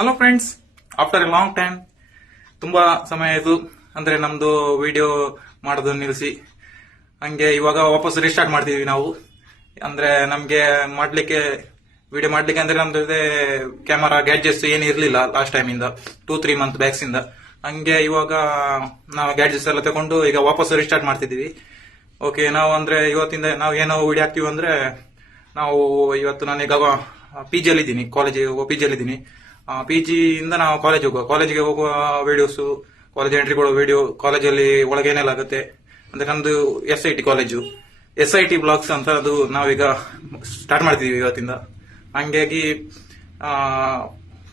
Hello friends, after A long time, ತುಂಬಾ ಸಮಯ ಆಯ್ತು ಅಂದ್ರೆ ನಮ್ದು ವಿಡಿಯೋ ಮಾಡೋದನ್ನ ನಿಲ್ಲಿಸಿ. ಹಂಗೆ ಇವಾಗ ವಾಪಸ್ ರೀಸ್ಟಾರ್ಟ್ ಮಾಡ್ತೀವಿ ನಾವು. ಅಂದ್ರೆ ನಮ್ಗೆ ವಿಡಿಯೋ ಮಾಡ್ಲಿಕ್ಕೆ ಅಂದ್ರೆ ನಮ್ದು ಕ್ಯಾಮರಾ ಗ್ಯಾಡ್ಜೆಟ್ಸ್ ಏನು ಇರ್ಲಿಲ್ಲ ಲಾಸ್ಟ್ ಟೈಮ್ ಇಂದ 2-3 ಮಂತ್ ಬ್ಯಾಕ್ಸ್ ಇಂದ. ಹಂಗೆ ಇವಾಗ ನಾವು ಗ್ಯಾಡ್ಜೆಟ್ಸ್ ಎಲ್ಲ ತಗೊಂಡು ಈಗ ವಾಪಸ್ ರೀಸ್ಟಾರ್ಟ್ ಮಾಡ್ತಿದೀವಿ. ಓಕೆ, ನಾವು ಅಂದ್ರೆ ಇವತ್ತಿಂದ ನಾವು ಏನೋ ವಿಡಿಯೋ ಹಾಕ್ತಿವಿ ಅಂದ್ರೆ, ನಾವು ಇವತ್ತು ನಾನೀಗ ಪಿಜಿಯಲ್ಲಿ ಇದ್ದೀನಿ, ಪಿಜಿಯಲ್ಲಿ ಇದ್ದೀನಿ. ಪಿಜಿ ಇಂದ ನಾವು ಕಾಲೇಜಿಗೆ ಹೋಗುವ ವಿಡಿಯೋಸ್, ಕಾಲೇಜ್ ಎಂಟ್ರಿ ಕೊಡೋ ವಿಡಿಯೋ, ಕಾಲೇಜಲ್ಲಿ ಒಳಗೆ ಏನೆಲ್ಲ ಆಗುತ್ತೆ ಅಂದ್ರೆ ನಮ್ದು SIT ಕಾಲೇಜು, SIT ಬ್ಲಾಗ್ಸ್ ಅಂತ ಅದು ನಾವೀಗ ಸ್ಟಾರ್ಟ್ ಮಾಡ್ತಿದೀವಿ ಇವತ್ತಿಂದ. ಹಂಗಾಗಿ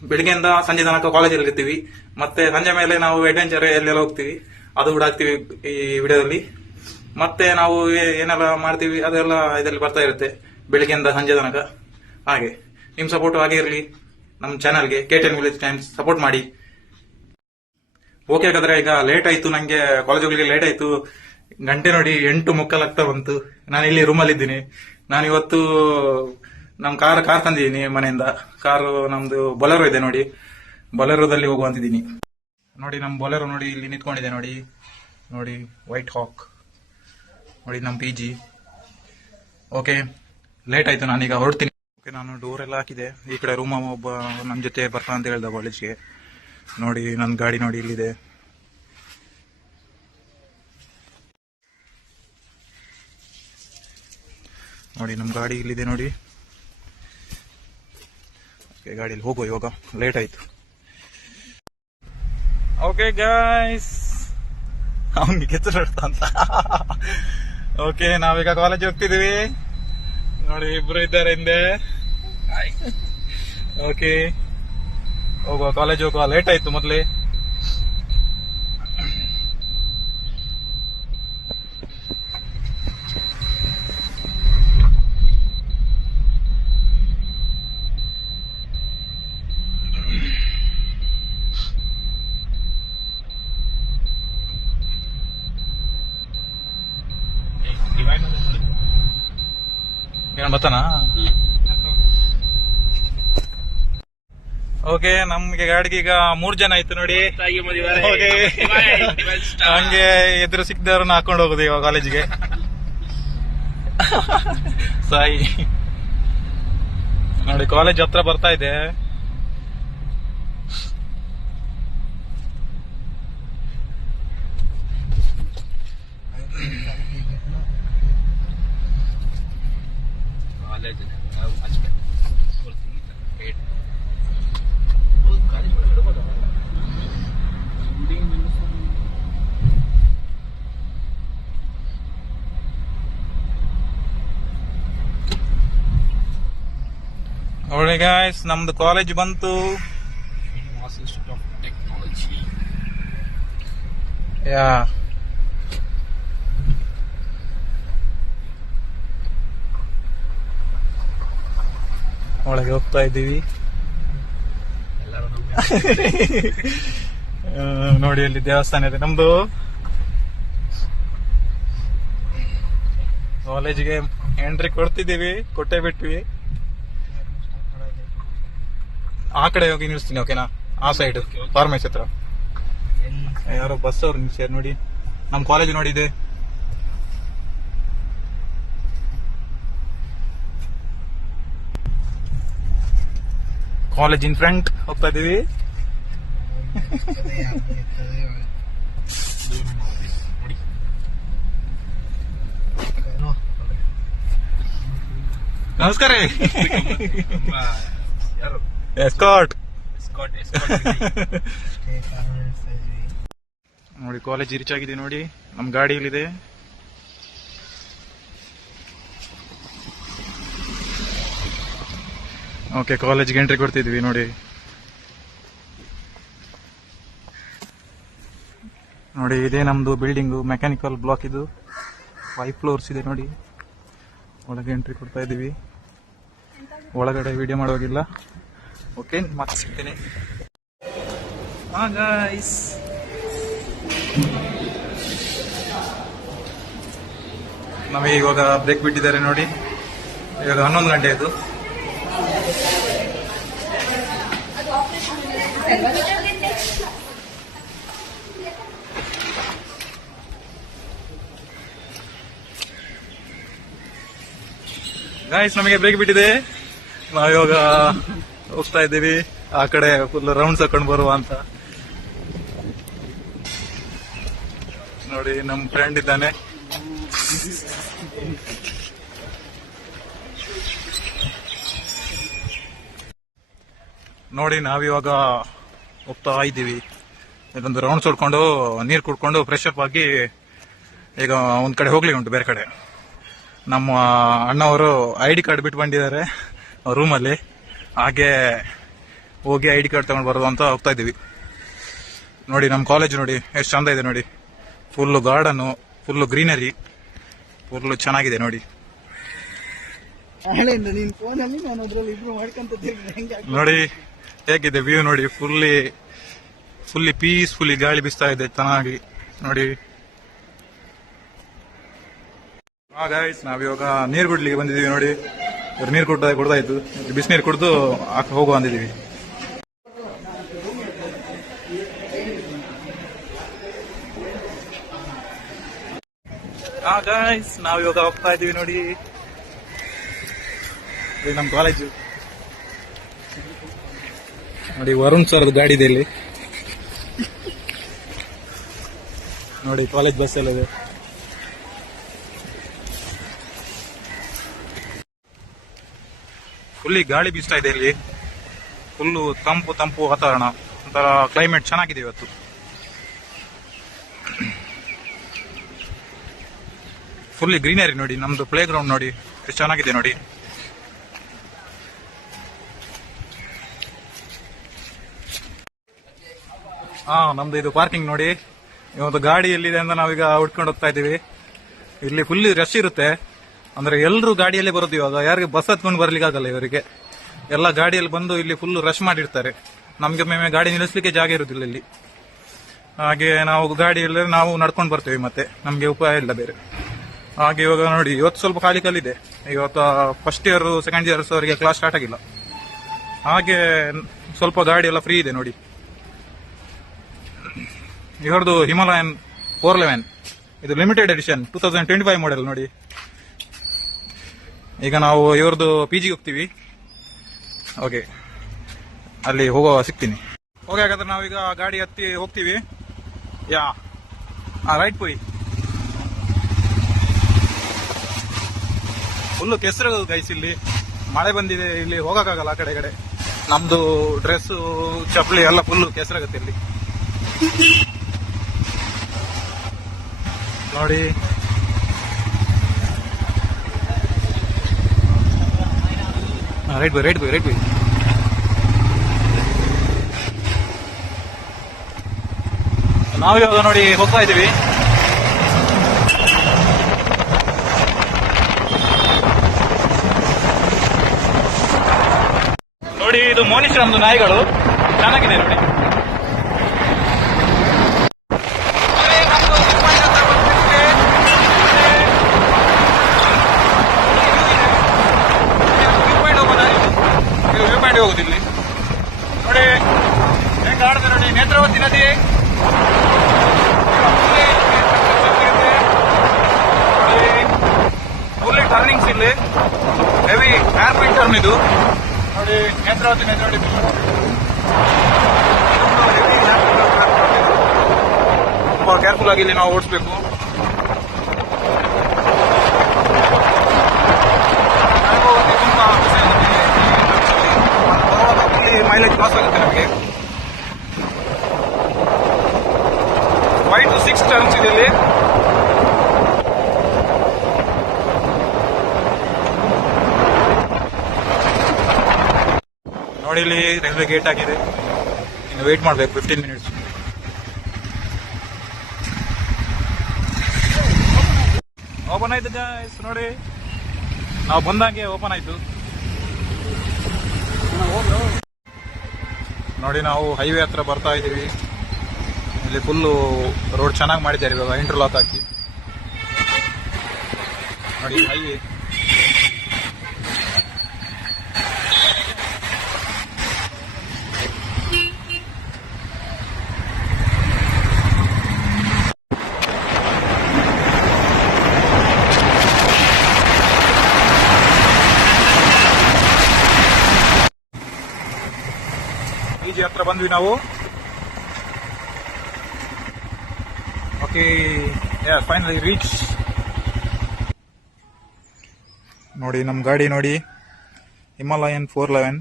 ಬೆಳಿಗ್ಗೆಯಿಂದ ಸಂಜೆ ತನಕ ಕಾಲೇಜಲ್ಲಿ ಇರ್ತೀವಿ. ಮತ್ತೆ ಸಂಜೆ ಮೇಲೆ ನಾವು ಅಡ್ವೆಂಚರ್ ಎಲ್ಲೆಲ್ಲ ಹೋಗ್ತೀವಿ, ಅದು ಕೂಡ ಹಾಕ್ತಿವಿ ಈ ವಿಡಿಯೋದಲ್ಲಿ. ಮತ್ತೆ ನಾವು ಏನೆಲ್ಲ ಮಾಡ್ತೀವಿ ಅದೆಲ್ಲ ಇದರಲ್ಲಿ ಬರ್ತಾ ಇರುತ್ತೆ ಬೆಳಿಗ್ಗೆಯಿಂದ ಸಂಜೆ ತನಕ. ಹಾಗೆ ನಿಮ್ ಸಪೋರ್ಟ್ ಹಾಗೆ ಇರಲಿ ನಮ್ಮ ಚಾನಲ್ಗೆ, KTN ವಿಲೇಜ್ ಟೈಮ್ಸ್ ಸಪೋರ್ಟ್ ಮಾಡಿ. ಓಕೆ, ಹಾಗಾದ್ರೆ ಈಗ ಲೇಟ್ ಆಯ್ತು, ನಂಗೆ ಕಾಲೇಜ್ ಹೋಗ್ಲಿಕ್ಕೆ ಲೇಟ್ ಆಯ್ತು. ಗಂಟೆ ನೋಡಿ 8:45 ಆಗ್ತಾ ಬಂತು. ನಾನು ಇಲ್ಲಿ ರೂಮಲ್ಲಿ ಇದ್ದೀನಿ. ನಾನು ಇವತ್ತು ನಮ್ ಕಾರ್ ತಂದಿದ್ದೀನಿ ಮನೆಯಿಂದ. ಕಾರು ನಮ್ದು ಬೊಲೆರೋ ಇದೆ ನೋಡಿ, ಬೊಲೆರೋದಲ್ಲಿ ಹೋಗುವಂತಿದ್ದೀನಿ. ನೋಡಿ ನಮ್ ಬೊಲೆರೋ ನೋಡಿ ಇಲ್ಲಿ ನಿಂತ್ಕೊಂಡಿದೆ ನೋಡಿ ವೈಟ್ ಹಾಕ್ ನೋಡಿ, ನಮ್ PG. ಓಕೆ, ಲೇಟ್ ಆಯ್ತು, ನಾನೀಗ ಹೊರಡ್ತೀನಿ. ಓಕೆ, ನಾನು ಡೋರ್ ಎಲ್ಲ ಹಾಕಿದೆ. ಈ ಕಡೆ ರೂಮ್ ಒಬ್ಬ ನನ್ನ ಜೊತೆ ಬರ್ತಾ ಅಂತ ಹೇಳ್ದ ಕಾಲೇಜ್ಗೆ. ನೋಡಿ ನನ್ನ ಗಾಡಿ ನೋಡಿ ಇಲ್ಲಿದೆ. ನೋಡಿ ನಮ್ಮ ಗಾಡಿ ಇಲ್ಲಿದೆ ನೋಡಿ. ಓಕೆ, ಗಾಡಿಯಲ್ಲಿ ಹೋಗುವ ಇವಾಗ, ಲೇಟ್ ಆಯ್ತು. ಓಕೆ ಗೈಸ್, ಅವನಿಗೆ ಕೆಚ್ಚರಡ್ತಾ ಅಂತ. ಓಕೆ, ನಾವೀಗ ಕಾಲೇಜ್ ಹೋಗ್ತಿದೀವಿ ನೋಡಿ, ಇಬ್ರು ಇದ್ದಾರೆ ಹಿಂದೆ. ಓಕೆ, ಹೋಗುವ, ಕಾಲೇಜ್ ಹೋಗುವ, ಲೇಟ್ ಆಯ್ತು ಮೊದ್ಲೇ. ಏನ್ ಬರ್ತಾನ? ಓಕೆ, ನಮ್ಗೆ ಗಾಡಿಗೆ ಈಗ 3 ಜನ ಆಯ್ತು ನೋಡಿ. ಹಂಗೆ ಎದುರು ಸಿಕ್ದವ್ರನ್ನ ಹಾಕೊಂಡು ಹೋಗುದು ಇವಾಗ ಕಾಲೇಜಿಗೆ. ಸಾಯಿ ನೋಡಿ, ಕಾಲೇಜ್ ಹತ್ರ ಬರ್ತಾ ಇದೆ. ನೋಡಿ ಗಾಯ್ಸ್, ನಮ್ದು ಕಾಲೇಜ್ ಬಂತು. ಯಾ, ಒಳಗೆ ಹೋಗ್ತಾ ಇದ್ದೀವಿ. ನೋಡಿ ಅಲ್ಲಿ ದೇವಸ್ಥಾನ ಇದೆ ನಮ್ದು. ಕಾಲೇಜಿಗೆ ಎಂಟ್ರಿ ಕೊಟ್ಟೇ ಬಿಟ್ವಿ. ಆ ಕಡೆ ಹೋಗಿ ನಿಲ್ಲಿಸ್ತೀನಿ, ಓಕೆನಾ? ಆ ಸೈಡ್ ಫಾರ್ಮೇಸ್ ಹತ್ರ ಯಾರೋ ಬಸ್ ಅವ್ರು ನಿಲ್ಸ್ಯಾರ ನೋಡಿ. ನಮ್ ಕಾಲೇಜ್ ನೋಡಿದೆ. ಕಾಲೇಜ್ ಇನ್ ಫ್ರಂಟ್ ಹೋಗ್ತಾ ಇದೀವಿ. ನಮಸ್ಕಾರ. ಎಸ್ಕಾರ್ಟ್ ನೋಡಿ, ಕಾಲೇಜ್ ರೀಚ್ ಆಗಿದೆ ನೋಡಿ. ನಮ್ ಗಾಡಿ ಇಲ್ಲಿದೆ. ಓಕೆ, ಕಾಲೇಜ್ಗೆ ಎಂಟ್ರಿ ಕೊಡ್ತಿದ್ವಿ ನೋಡಿ. ನೋಡಿ ಇದೇ ನಮ್ದು ಬಿಲ್ಡಿಂಗು, ಮೆಕ್ಯಾನಿಕಲ್ ಬ್ಲಾಕ್. ಇದು 5 ಫ್ಲೋರ್ಸ್ ಇದೆ ನೋಡಿ. ಒಳಗೆ ಎಂಟ್ರಿ ಕೊಡ್ತಾ ಇದೀವಿ. ಒಳಗಡೆ ವಿಡಿಯೋ ಮಾಡೋಗಿಲ್ಲ. ಓಕೆ, ಮತ್ತೆ ಸಿಗ್ತೇನೆ. ಗೈಸ್, ನಮಗೆ ಇವಾಗ ಬ್ರೇಕ್ ಬಿಟ್ಟಿದ್ದಾರೆ ನೋಡಿ. ಇವಾಗ 11 ಗಂಟೆ ಆಯ್ತು. ಗಾಯ್ಸ್ ನಮಗೆ ಬ್ರೇಕ್ ಬಿಟ್ಟಿದೆ. ನಾವಿವಾಗ ಹೋಗ್ತಾ ಇದ್ದೀವಿ ಆ ಕಡೆ ಫುಲ್ ರೌಂಡ್ಸ್ ಹಾಕೊಂಡು ಬರುವ ಅಂತ. ನೋಡಿ ನಮ್ ಫ್ರೆಂಡ್ ಇದ್ದಾನೆ. ನೋಡಿ ನಾವಿವಾಗ ಹೋಗ್ತಾ ಇದ್ದೀವಿ. ಇಲ್ಲೊಂದು ರೌಂಡ್ಸ್ ಹೊಡ್ಕೊಂಡು ನೀರು ಕುಡ್ಕೊಂಡು ಫ್ರೆಶ್ ಅಪ್ ಆಗಿ ಈಗ ಒಂದ್ ಕಡೆ ಹೋಗ್ಲಿ ಉಂಟು ಬೇರೆ ಕಡೆ. ನಮ್ಮ ಅಣ್ಣವರು ID ಕಾರ್ಡ್ ಬಿಟ್ಟು ಬಂದಿದ್ದಾರೆ ರೂಮಲ್ಲಿ. ಹಾಗೆ ಹೋಗಿ ID ಕಾರ್ಡ್ ತಗೊಂಡು ಬರೋದು ಅಂತ ಹೋಗ್ತಾ ಇದ್ದೀವಿ. ನೋಡಿ ನಮ್ಮ ಕಾಲೇಜ್ ನೋಡಿ ಎಷ್ಟು ಚಂದ ಇದೆ ನೋಡಿ. ಫುಲ್ಲು ಗಾರ್ಡನ್ನು, ಫುಲ್ಲು ಗ್ರೀನರಿ, ಫುಲ್ಲು ಚೆನ್ನಾಗಿದೆ ನೋಡಿ. ನೋಡಿ ಹೇಗಿದೆ ವ್ಯೂ ನೋಡಿ. ಫುಲ್ಲಿ ಪೀಸ್ಫುಲ್ಲಿ ಗಾಳಿ ಬೀಸ್ತಾ ಇದೆ ಚೆನ್ನಾಗಿ ನೋಡಿ. ಗಾಯ್ಸ್ ನಾವಿವಾಗ ನೀರು ಕುಡ್ಲಿಕ್ಕೆ ಬಂದಿದ್ದೀವಿ ನೋಡಿ. ಇವ್ರು ನೀರು ಕುಡ್ದಾಯ್ತು, ಬಿಸಿನೀರು ಕುಡಿದು ಹೋಗುವ ಅಂದಿದ್ದೀವಿ. ಗಾಯ್ಸ್ ನಾವಿವಾಗ ಹೋಗ್ತಾ ಇದ್ದೀವಿ ನೋಡಿ. ನಮ್ಮ ಕಾಲೇಜು ನೋಡಿ. ವರುಣ್ ಸರ್ ಗಾಡಿ ಇದೆ ಇಲ್ಲಿ ನೋಡಿ. ಕಾಲೇಜ್ ಬಸ್ ಎಲ್ಲ ಇದೆ. ಫುಲ್ಲಿ ಗಾಳಿ ಬೀಸ್ತಾ ಇದೆ ಇಲ್ಲಿ. ಫುಲ್ಲು ತಂಪು ತಂಪು ವಾತಾವರಣ, ಒಂಥರ ಕ್ಲೈಮೇಟ್ ಚೆನ್ನಾಗಿದೆ ಇವತ್ತು. ಫುಲ್ಲಿ ಗ್ರೀನರಿ ನೋಡಿ. ನಮ್ದು ಪ್ಲೇ ಗ್ರೌಂಡ್ ನೋಡಿ ಎಷ್ಟು ಚೆನ್ನಾಗಿದೆ ನೋಡಿ. ನಮ್ದು ಇದು ಪಾರ್ಕಿಂಗ್ ನೋಡಿ. ಇವತ್ತು ಗಾಡಿ ಎಲ್ಲಿದೆ ಅಂತ ನಾವೀಗ ಹುಡ್ಕೊಂಡು ಹೋಗ್ತಾ ಇದ್ದೀವಿ. ಇಲ್ಲಿ ಫುಲ್ ರಶ್ ಇರುತ್ತೆ. ಅಂದ್ರೆ ಎಲ್ಲರೂ ಗಾಡಿಯಲ್ಲಿ ಬರೋದು ಇವಾಗ. ಯಾರಿಗೆ ಬಸ್ ಹತ್ಕೊಂಡು ಬರ್ಲಿಕ್ಕೆ ಆಗಲ್ಲ ಇವರಿಗೆ. ಎಲ್ಲ ಗಾಡಿಯಲ್ಲಿ ಬಂದು ಇಲ್ಲಿ ಫುಲ್ ರಶ್ ಮಾಡಿರ್ತಾರೆ. ನಮ್ಗೆ ಒಮ್ಮೆ ಗಾಡಿ ನಿಲ್ಲಿಸ್ಲಿಕ್ಕೆ ಜಾಗ ಇರುದಿಲ್ಲ ಇಲ್ಲಿ. ಹಾಗೆ ನಾವು ಗಾಡಿಯಲ್ಲಿ ನಾವು ನಡ್ಕೊಂಡು ಬರ್ತೇವೆ, ಮತ್ತೆ ನಮ್ಗೆ ಉಪಾಯ ಇಲ್ಲ ಬೇರೆ. ಹಾಗೆ ಇವಾಗ ನೋಡಿ ಇವತ್ತು ಸ್ವಲ್ಪ ಖಾಲಿ ಇದೆ. ಇವತ್ತು ಫಸ್ಟ್ ಇಯರ್ ಸೆಕೆಂಡ್ ಇಯರ್ಸ್ ಅವರಿಗೆ ಕ್ಲಾಸ್ ಸ್ಟಾರ್ಟ್ ಆಗಿಲ್ಲ. ಹಾಗೆ ಸ್ವಲ್ಪ ಗಾಡಿ ಎಲ್ಲ ಫ್ರೀ ಇದೆ ನೋಡಿ. ಇವ್ರದ್ದು ಹಿಮಾಲಯನ್ 411 ಇದು ಲಿಮಿಟೆಡ್ ಎಡಿಷನ್ 2025 ಮಾಡೆಲ್ ನೋಡಿ. ಈಗ ನಾವು ಇವ್ರದ್ದು PG ಹೋಗ್ತೀವಿ. ಓಕೆ, ಅಲ್ಲಿ ಹೋಗೋ ಸಿಗ್ತೀನಿ. ಓಕೆ, ಹಾಗಾದ್ರೆ ನಾವೀಗ ಗಾಡಿ ಹತ್ತಿ ಹೋಗ್ತೀವಿ. ರೈಟ್ ಪೋಯ್. ಫುಲ್ಲು ಕೆಸರು ಗೈಸ್. ಇಲ್ಲಿ ಮಳೆ ಬಂದಿದೆ, ಇಲ್ಲಿ ಹೋಗಕ್ಕಾಗಲ್ಲ ಆ ಕಡೆ. ನಮ್ದು ಡ್ರೆಸ್ ಚಪ್ಪಲಿ ಎಲ್ಲ ಫುಲ್ಲು ಕೆಸರಾಗತ್ತೆ ಇಲ್ಲಿ ನೋಡಿ. Right by. ನಾವಿವಾಗ ನೋಡಿ ಹೋಗ್ತಾ ಇದ್ದೀವಿ. ನೋಡಿ ಇದು ಮೋನಿಶ್ರಮ್ದು ನಾಯಿಗಳು ಚೆನ್ನಾಗಿದೆ ನೋಡಿ. ಹೋಗುದಿಲ್ಲಿ ನೋಡಿ ಹೆಂಗ ಆಡುತ್ತೆ ನೋಡಿ. ನೇತ್ರಾವತಿ ನದಿ ಫುಲ್ಲಿ ಟರ್ನಿಂಗ್ಸ್ ಇಲ್ಲಿ. ಹೆವಿ ಏರ್ಪಿನ್ ಟರ್ನ್ ಇದು ನೋಡಿ. ನೇತ್ರಾವತಿ ನೋಡಿ. ತುಂಬಾ ಕೇರ್ಫುಲ್ ಆಗಿ ಇಲ್ಲಿ ನಾವು ಓಡಿಸ್ಬೇಕು. ಮೈಲೇಜ್ ಲಾಸ್ ಆಗುತ್ತೆ ನಮಗೆ. 5 to 6 ಟರ್ನ್ಸ್ ಇದೆ ಇಲ್ಲಿ. ನೋಡಿ ಇಲ್ಲಿ ರೈಲ್ವೆ ಗೇಟ್ ಆಗಿದೆ. ಇನ್ನು ವೇಟ್ ಮಾಡಬೇಕು 15 ಮಿನಿಟ್ಸ್. ಓಪನ್ ಆಯ್ತು ಗಾಯ್ಸ್ ನೋಡಿ. ನಾವು ಬಂದಾಗೆ ಓಪನ್ ಆಯ್ತು ನೋಡಿ. ನಾವು ಹೈವೇ ಹತ್ರ ಬರ್ತಾ ಇದ್ದೀವಿ. ಇಲ್ಲಿ ಫುಲ್ಲು ರೋಡ್ ಚೆನ್ನಾಗಿ ಮಾಡಿದ್ದಾರೆ ಇವಾಗ, ಇಂಟರ್ಲಾಕ್ ಹಾಕಿ ನೋಡಿ. ಹೈವೇ ಕಾಲೇಜ್ ಹತ್ರ ಬಂದ್ವಿ ನಾವು. Okay, finally reach. ನೋಡಿ ನಮ್ಮ ಗಾಡಿ ನೋಡಿ, ಹಿಮಾಲಯನ್ 411.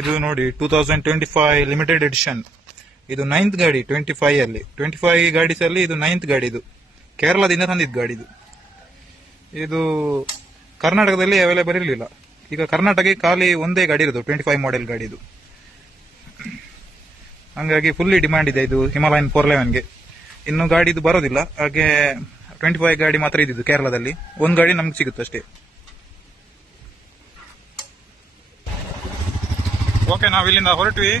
ಇದು ನೋಡಿ 2025 ಲಿಮಿಟೆಡ್ ಎಡಿಷನ್. ಇದು 9th ಗಾಡಿ 25 ಅಲ್ಲಿ. 25 ಗಾಡೀಸ್ ಅಲ್ಲಿ ಇದು 9th ಗಾಡಿ. ಇದು ಕೇರಳದಿಂದ ತಂದಿದ್ದ ಗಾಡಿ. ಇದು ಕರ್ನಾಟಕದಲ್ಲಿ ಅವೈಲೇಬಲ್ ಇರಲಿಲ್ಲ. ಈಗ ಕರ್ನಾಟಕಕ್ಕೆ ಖಾಲಿ ಒಂದೇ ಗಾಡಿ ಇರೋದು 25 ಮಾಡೆಲ್ ಗಾಡಿ ಇದು. ಹಂಗಾಗಿ ಫುಲ್ಲಿ ಡಿಮ್ಯಾಂಡ್ ಇದೆ ಇದು ಹಿಮಾಲಯನ್ 411ಗೆ. ಇನ್ನು ಗಾಡಿ ಇದು ಬರೋದಿಲ್ಲ, ಹಾಗೆ 25 ಗಾಡಿ ಮಾತ್ರ ಇದ್ದಿದ್ದು ಕೇರಳದಲ್ಲಿ. ಒಂದು ಗಾಡಿ ನಮ್ಗೆ ಸಿಗುತ್ತೆ ಅಷ್ಟೇ. ಓಕೆ, ನಾವು ಇಲ್ಲಿಂದ ಹೊರಟ್ವಿ.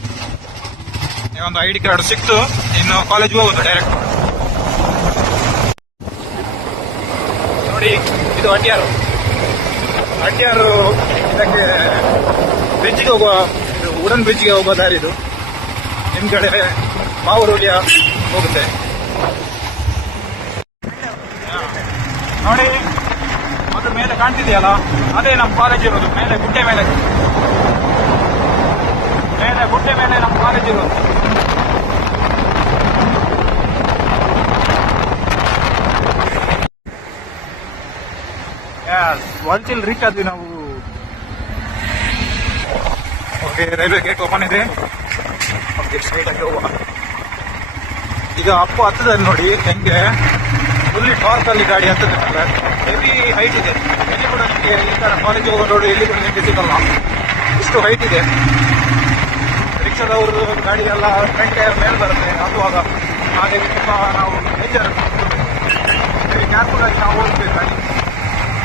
ಒಂದು ID ಕಾರ್ಡ್ ಸಿಕ್ತು, ಇನ್ನು ಕಾಲೇಜ್ಗೆ ಹೋಗೋದು ಡೈರೆಕ್ಟ್. ನೋಡಿ, ಇದು ಅಡ್ಯಾರು. ಇದಕ್ಕೆ ಬ್ರಿಡ್ಜ್ಗೆ ಹೋಗುವ, ವುಡನ್ ಬ್ರಿಡ್ಜ್ಗೆ ಹೋಗುವ ದಾರಿ ಇದು. ನಿಮ್ ಕಡೆ ಮಾವೂರುಲಿಯ ಹೋಗುತ್ತೆ ನೋಡಿ. ಅದು ಮೇಲೆ ಕಾಣ್ತಿದೆಯಲ್ಲ, ಅದೇ ನಮ್ಮ ಕಾಲೇಜ್ ಇರೋದು. ಮೇಲೆ ಗುಡ್ಡೆ ಮೇಲೆ ನಮ್ಮ ಕಾಲೇಜ್ ಇರೋದು. ವಾಲ್ಚಿಲ್ ರೀಚ್ ಆದ್ವಿ ನಾವು. ಓಕೆ, ರೈಲ್ವೆ ಗೇಟ್ ಓಪನ್ ಇದೆ. ಓಕೆ, ಸ್ಟ್ರೈಟ್ ಆಗಿ ಹೋಗುವ. ಈಗ ಅಪ್ಪು ಹತ್ತದಲ್ಲಿ ನೋಡಿ ಹೆಂಗೆ ಫುಲ್ಲಿ ಟಾರ್ಕ್ ಅಲ್ಲಿ ಗಾಡಿ ಹತ್ತದೆ. ಹೆವಿ ಹೈಟ್ ಇದೆ. ಎಲ್ಲಿ ಕೂಡ ನಿಮಗೆ ಈ ತರ ಕಾಲೇಜ್ ಹೋಗೋ ರೋಡ್ ಎಲ್ಲಿ ಕೂಡ ನಿಮಗೆ ಸಿಗಲ್ಲ, ಇಷ್ಟು ಹೈಟ್ ಇದೆ. ರಿಕ್ಷಾದವರು ಗಾಡಿ ಎಲ್ಲ ಫ್ರಂಟ್ ಟೈರ್ ಮೇಲೆ ಬರುತ್ತೆ. ಅದು ಹಾಗೆ ತುಂಬಾ ನಾವು ಡೇಂಜರ್, ಕೇರ್ಫುಲ್ ಆಗಿ ನಾವು ಹೋಗ್ತೀವಿ ಗಾಡಿ.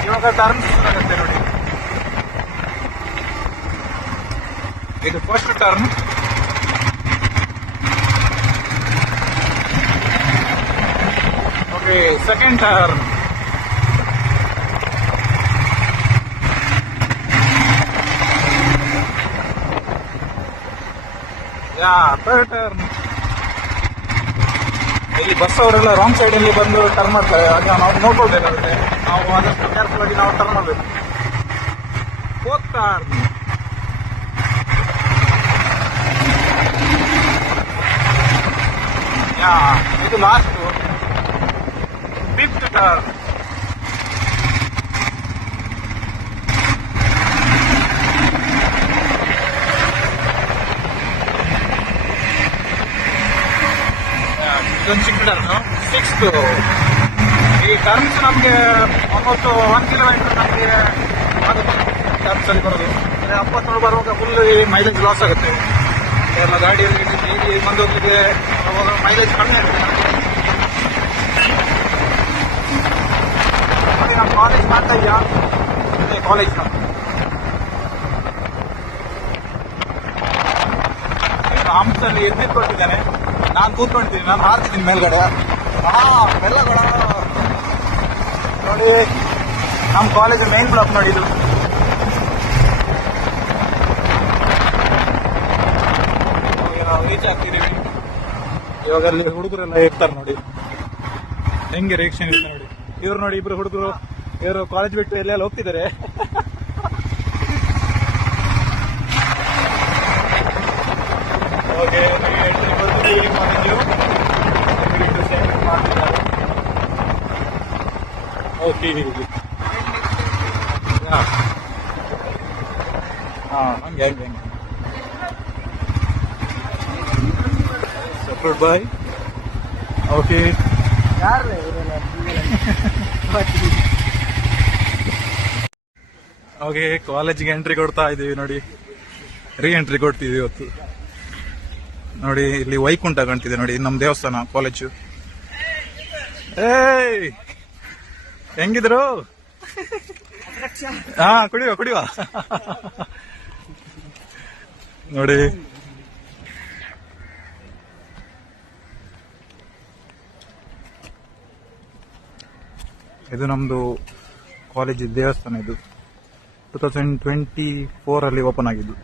ಇವಾಗ ಟರ್ನ್ಸ್ ಆಗುತ್ತೆ ನೋಡಿ. ಇದು first turn. Okay, second turn. Third turn. ಇಲ್ಲಿ ಬಸ್ ಅವರೆಲ್ಲ ರಾಂಗ್ ಸೈಡ್ ಅಲ್ಲಿ ಬಂದು ಟರ್ನ್ ಮಾಡ್ತಾರೆ. ಆಗ ನಾವು ನೋಡ್ಕೊಳ್ಬೇಕಾಗುತ್ತೆ. ನಾವು ಆದಷ್ಟು ಕೇರ್ಫುಲ್ ಆಗಿ ನಾವು ಟರ್ನ್ ಮಾಡಬೇಕು. Fourth turn. ಇದು ಲಾಸ್ಟ್, ಫಿಫ್ತ್ ಟರ್ನ್. ಇದೊಂದು ಚಿಕ್ಕ ಟರ್ನು. ಸಿಕ್ಸ್ತ್. ಈ ಟರ್ಮ್ಸ್ ನಮಗೆ ಆಲ್ಮೋಸ್ಟ್ 1 ಕಿಲೋಮೀಟರ್ ನಮಗೆ ಆಗುತ್ತೆ ಟರ್ಮ್ಸ್ ಅಲ್ಲಿ ಬರೋದು. 70 ಬರುವಾಗ ಫುಲ್ ಮೈಲೇಜ್ ಲಾಸ್ ಆಗುತ್ತೆ. ಎಲ್ಲ ಗಾಡಿಯಲ್ಲಿ ಡೈಲಿ ಬಂದು ಹೋಗ್ಲಿಕ್ಕೆ ಮೈಲೇಜ್ ಕಡಿಮೆ ಆಗುತ್ತೆ. ನಮ್ಮ ಕಾಲೇಜ್ ಮಾಡ್ತಾ ಇದೆಯಾ, ಅದೇ ಕಾಲೇಜ್ ಹಂಸಲ್ಲಿ ಎದ್ದಿಟ್ಕೊಟ್ಟಿದ್ದಾನೆ. ನಾನು ಕೂತ್ಕೊಂಡಿದ್ದೀನಿ, ನಾನು ಹಾರ್ತಿದ್ದೀನಿ ಮೇಲ್ಗಡೆ. ಬೆಲ್ಲಗಡ ನೋಡಿ, ನಮ್ಮ ಕಾಲೇಜ್ ಮೈನ್ ಬ್ಲಾಕ್ ನೋಡಿ ಇದು. ನಾವು ರೀಚ್ ಆಗ್ತಿದ್ದೀವಿ. ಇವಾಗ ಅಲ್ಲಿ ಹುಡುಗರೆಲ್ಲ ಇರ್ತಾರೆ ನೋಡಿ, ಹೆಂಗೆ ರಿಯಾಕ್ಷನ್ ಇರುತ್ತೆ ನೋಡಿ. ಇವ್ರು ನೋಡಿ, ಇಬ್ರು ಹುಡುಗರು, ಇವರು ಕಾಲೇಜ್ ಬಿಟ್ಟು ಎಲ್ಲೆಲ್ಲ ಹೋಗ್ತಿದ್ದಾರೆ. ಓಕೆ, ಓಕೆ, ಹಂಗೆ ಸಪೋರ್ಟ್ ಬಾಯ್. ಓಕೆ, ಓಕೆ, ಕಾಲೇಜಿಗೆ ಎಂಟ್ರಿ ಕೊಡ್ತಾ ಇದೀವಿ ನೋಡಿ. ಎಂಟ್ರಿ ಕೊಡ್ತಿದ್ವಿ ಇವತ್ತು ನೋಡಿ. ಇಲ್ಲಿ ವೈಕುಂಠ ಕಾಣ್ತಿದೆ ನೋಡಿ, ನಮ್ಮ ದೇವಸ್ಥಾನ ಕಾಲೇಜು. ಹೆಂಗಿದ್ರು? ಕುಡಿಯುವ ನೋಡಿ. ಇದು ನಮ್ದು ಕಾಲೇಜ್ ದೇವಸ್ಥಾನ. ಇದು 2024 ಅಲ್ಲಿ ಓಪನ್ ಆಗಿದ್ದು.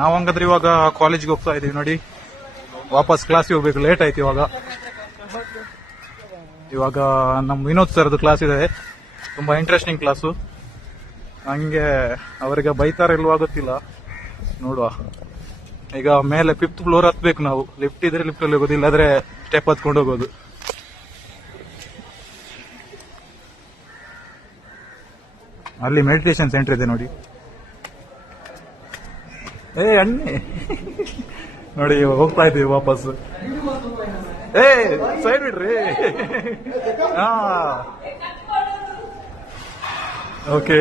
ನಾವು ಹಂಗಾದ್ರೆ ಇವಾಗ ಕಾಲೇಜ್ಗೆ ಹೋಗ್ತಾ ಇದೀವಿ ನೋಡಿ. ವಾಪಸ್ ಕ್ಲಾಸಿಗೆ ಹೋಗ್ಬೇಕು, ಲೇಟ್ ಆಯ್ತು ಇವಾಗ. ಇವಾಗ ನಮ್ಮ ವಿನೋದ್ ಸರ್ದು ಕ್ಲಾಸ್ ಇದೆ, ತುಂಬಾ ಇಂಟ್ರೆಸ್ಟಿಂಗ್ ಕ್ಲಾಸು. ಹಂಗೆ ಅವರಿಗೆ ಬೈತಾರಿಲ್ವಾ ಗೊತ್ತಿಲ್ಲ, ನೋಡುವ. ಈಗ ಮೇಲೆ 5th ಫ್ಲೋರ್ ಹತ್ಬೇಕು ನಾವು. ಲಿಫ್ಟ್ ಇದ್ರೆ ಲಿಫ್ಟ್ ಅಲ್ಲಿ ಹೋಗೋದು, ಇಲ್ಲಾದ್ರೆ ಸ್ಟೆಪ್ ಹತ್ಕೊಂಡು ಹೋಗೋದು. ಅಲ್ಲಿ ಮೆಡಿಟೇಷನ್ ಸೆಂಟರ್ ಇದೆ ನೋಡಿ. ಅಣ್ಣೆ ನೋಡಿ, ಹೋಗ್ತಾ ಇದ್ದೀವಿ ವಾಪಸ್. ಸೈಡ್ ಬಿಡ್ರಿ. ಹಾ ಓಕೆ,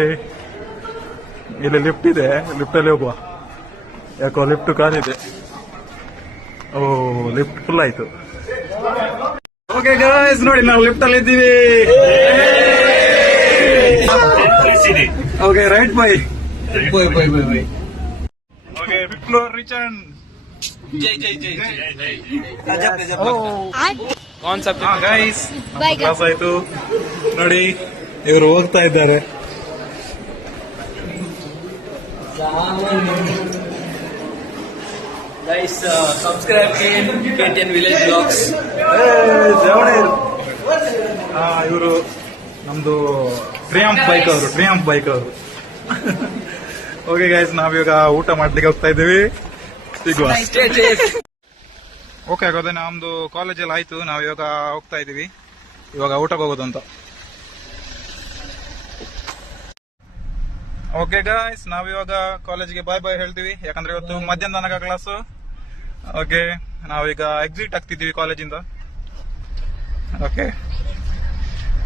ಇಲ್ಲಿ ಲಿಫ್ಟ್ ಇದೆ, ಲಿಫ್ಟ್ ಅಲ್ಲಿ ಹೋಗುವ. ಯಾಕೋ ಲಿಫ್ಟ್ ಕಾಲಿದೆ. ಓ, ಲಿಫ್ಟ್ ಫುಲ್ ಆಯ್ತು. ಓಕೆ ಗೈಸ್, ನೋಡಿ ನಾವು ಲಿಫ್ಟ್ ಅಲ್ಲಿ ಇದ್ದೀವಿ. Okay, right bye. Okay, 5th floor return. जय जय जय जय कौन सा गाइस, ಕ್ಲಾಸ್ ಆಯ್ತು ನೋಡಿ. ಇವರು ಹೋಗ್ತಾ ಇದ್ದಾರೆ. Guys subscribe KTN village blogs. ಇವರು ನಮ್ದು ಟ್ರಿಯಂಫ್ ಬೈಕ್ ಅವರು. ಓಕೆ ಗೈಸ್, ನಾವೀಗ ಊಟ ಮಾಡ್ಲಿಕ್ಕೆ ಹೋಗ್ತಾ ಇದ್ದೀವಿ. ಓಕೆ, ಹಾಗಾದ್ರೆ ನಮ್ದು ಕಾಲೇಜಲ್ಲಿ ಆಯ್ತು. ನಾವ್ ಇವಾಗ ಹೋಗ್ತಾ ಇದೀವಿ, ಇವಾಗ ಊಟಕ್ಕೆ ಹೋಗೋದು ಅಂತ. ಓಕೆ ಗಾಯ್ಸ್, ನಾವಿವಾಗ ಕಾಲೇಜ್ಗೆ ಬಾಯ್ ಬಾಯ್ ಹೇಳ್ತೀವಿ, ಯಾಕಂದ್ರೆ ಇವತ್ತು ಮಧ್ಯಾಹ್ನ ತನಕ ಕ್ಲಾಸು. ಓಕೆ, ನಾವೀಗ ಎಕ್ಸಿಟ್ ಆಗ್ತಿದ್ದೀವಿ ಕಾಲೇಜಿಂದ. ಓಕೆ,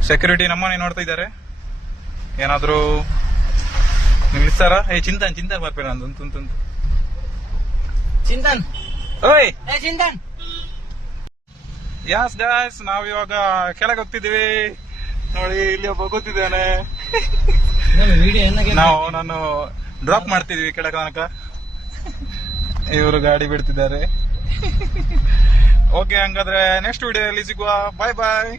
ಸೆಕ್ಯೂರಿಟಿ ನಮ್ಮನೆ ನೋಡ್ತಾ ಇದ್ದಾರೆ, ಏನಾದ್ರು ನಿಲ್ಲಿಸ್ತಾರ? ಚಿಂತನ್ ಬರ್ಬೇಡ ಅಂತ. चिंतन ಓಯ್ चिंतन. ಯಾಸ್ ಗಾಯ್ಸ್, ನಾವಿವಾಗ ಕೆಳಗೆ ಹೋಗ್ತಿದ್ದೀವಿ ನೋಡಿ. ಇಲ್ಲಿ ಒಬ್ಬ ಕೂತಿದ್ದಾನೆ, ನಾನು ಡ್ರಾಪ್ ಮಾಡ್ತಿದೀವಿ ಕೆಳಗೆ ತನಕ. ಇವರು ಗಾಡಿ ಬಿಡ್ತಿದ್ದಾರೆ. ಓಕೆ, ಹಂಗಾದ್ರೆ ನೆಕ್ಸ್ಟ್ ವಿಡಿಯೋದಲ್ಲಿ ಸಿಗುವ. ಬಾಯ್ ಬಾಯ್.